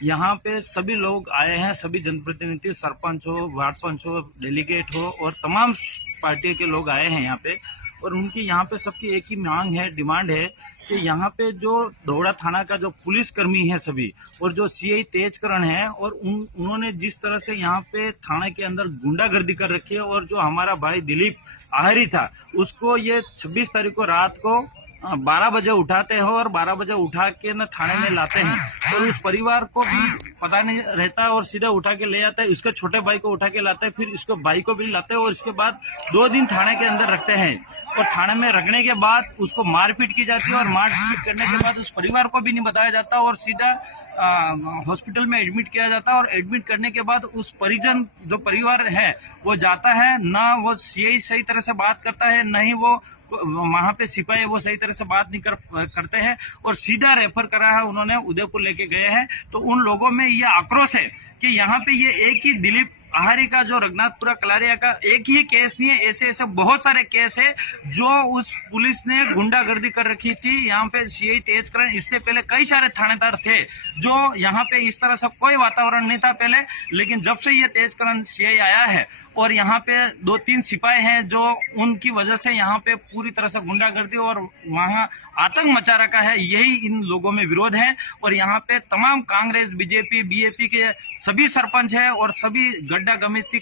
यहाँ पे सभी लोग आए हैं, सभी जनप्रतिनिधि, सरपंच हो, वार्ड पंच हो, डेलीगेट हो और तमाम पार्टी के लोग आए हैं यहाँ पे। और उनकी यहाँ पे सबकी एक ही मांग है, डिमांड है कि यहाँ पे जो दोहड़ा थाना का जो पुलिसकर्मी है सभी और जो सीआई तेजकरण है और उन्होंने जिस तरह से यहाँ पे थाने के अंदर गुंडागर्दी कर रखी है और जो हमारा भाई दिलीप आहिरी था उसको ये 26 तारीख को रात को 12 बजे उठाते हो और 12 बजे उठा के न थाने में लाते हैं और उस परिवार को भी पता नहीं रहता है और सीधा उठा के ले जाता है। इसके छोटे भाई को उठा के लाते हैं, फिर इसके भाई को भी लाते हैं और इसके बाद 2 दिन थाने के अंदर रखते हैं और थाने में रखने के बाद उसको मारपीट की जाती है और मारपीट करने के बाद उस परिवार को भी नहीं बताया जाता और सीधा हॉस्पिटल में एडमिट किया जाता है और एडमिट करने के बाद उस परिजन जो परिवार है वो जाता है, ना वो सीआई सही तरह से बात करता है, न ही वो वहां पे सिपाही वो सही तरह से बात नहीं करते हैं और सीधा रेफर करा है उन्होंने, उदयपुर लेके गए हैं। तो उन लोगों में ये आक्रोश है कि यहाँ पे ये एक ही दिलीप आहारी का जो रघुनाथपुरा कलारिया का एक ही केस नहीं है, ऐसे ऐसे बहुत सारे केस है जो उस पुलिस ने गुंडागर्दी कर रखी थी। यहाँ पे सीआई तेजकरण, इससे पहले कई सारे थानेदार थे जो यहाँ पे इस तरह से कोई वातावरण नहीं था पहले, लेकिन जब से ये तेजकरण सीआई आया है और यहाँ पे 2-3 सिपाही हैं जो उनकी वजह से यहाँ पे पूरी तरह से गुंडागर्दी और वहाँ आतंक मचा रखा है, यही इन लोगों में विरोध है। और यहाँ पे तमाम कांग्रेस, बीजेपी, बीएपी के सभी सरपंच है और सभी गड्ढा कमेटी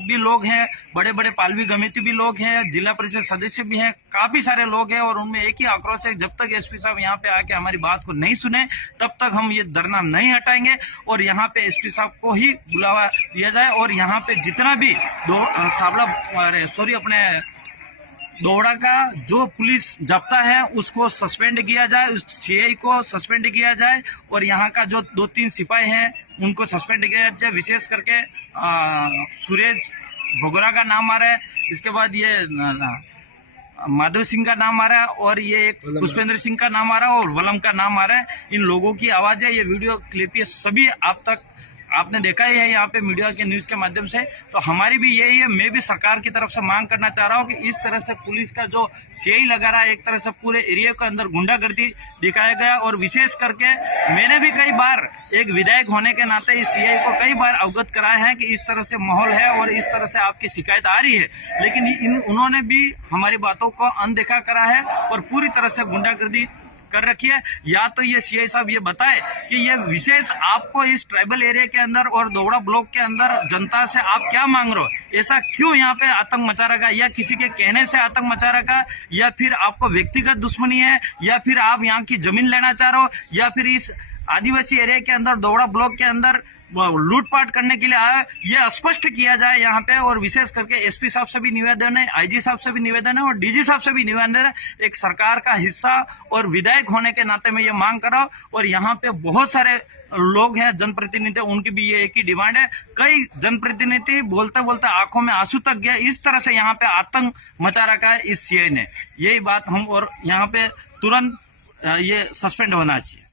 भी लोग हैं, बड़े बड़े पालवी कमेटी भी लोग हैं, जिला परिषद सदस्य भी हैं, काफी सारे लोग हैं और उनमें एक ही आक्रोश है, जब तक एसपी साहब यहाँ पे आके हमारी बात को नहीं सुने तब तक हम ये धरना नहीं हटाएंगे और यहाँ पे एसपी साहब को ही बुलावा दिया जाए और यहाँ पे जितना भी अपने दोहड़ा का जो पुलिस जब्ता है उसको सस्पेंड किया जाए, उस सीआई को सस्पेंड किया जाए और यहाँ का जो 2-3 सिपाही हैं उनको सस्पेंड किया जाए। विशेष करके सुरेश भोगरा का नाम आ रहा है, इसके बाद ये माधव सिंह का नाम आ रहा है और ये एक पुष्पेंद्र सिंह का नाम आ रहा है और वलम का नाम आ रहा है। इन लोगों की आवाज है, ये वीडियो क्लिप ये सभी आप तक आपने देखा ही है यहाँ पे मीडिया के न्यूज के माध्यम से। तो हमारी भी यही है, मैं भी सरकार की तरफ से मांग करना चाह रहा हूँ कि इस तरह से पुलिस का जो सीआई लगा रहा है, एक तरह से पूरे एरिया के अंदर गुंडागर्दी दिखाया गया और विशेष करके मैंने भी कई बार एक विधायक होने के नाते इस सीआई को कई बार अवगत कराया है कि इस तरह से माहौल है और इस तरह से आपकी शिकायत आ रही है, लेकिन उन्होंने भी हमारी बातों को अनदेखा करा है और पूरी तरह से गुंडागर्दी कर रखी है। या तो ये सीआई साहब ये बताए कि ये विशेष आपको इस ट्राइबल एरिया के अंदर और दोहड़ा ब्लॉक के अंदर जनता से आप क्या मांग रहे हो, ऐसा क्यों यहाँ पे आतंक मचा रखा, या किसी के कहने से आतंक मचा रखा, या फिर आपको व्यक्तिगत दुश्मनी है, या फिर आप यहाँ की जमीन लेना चाह रहे हो, या फिर इस आदिवासी एरिया के अंदर दोहड़ा ब्लॉक के अंदर लूटपाट करने के लिए आया, ये स्पष्ट किया जाए यहाँ पे। और विशेष करके एसपी साहब से भी निवेदन है, आईजी साहब से भी निवेदन है और डीजी साहब से भी निवेदन है, एक सरकार का हिस्सा और विधायक होने के नाते में ये मांग कर रहा हूं। और यहाँ पे बहुत सारे लोग हैं, जनप्रतिनिधि, उनकी भी ये एक ही डिमांड है। कई जनप्रतिनिधि बोलते बोलते आंखों में आंसू तक गया, इस तरह से यहाँ पे आतंक मचा रखा है इस सीआई ने। यही बात हम, और यहाँ पे तुरंत ये सस्पेंड होना चाहिए।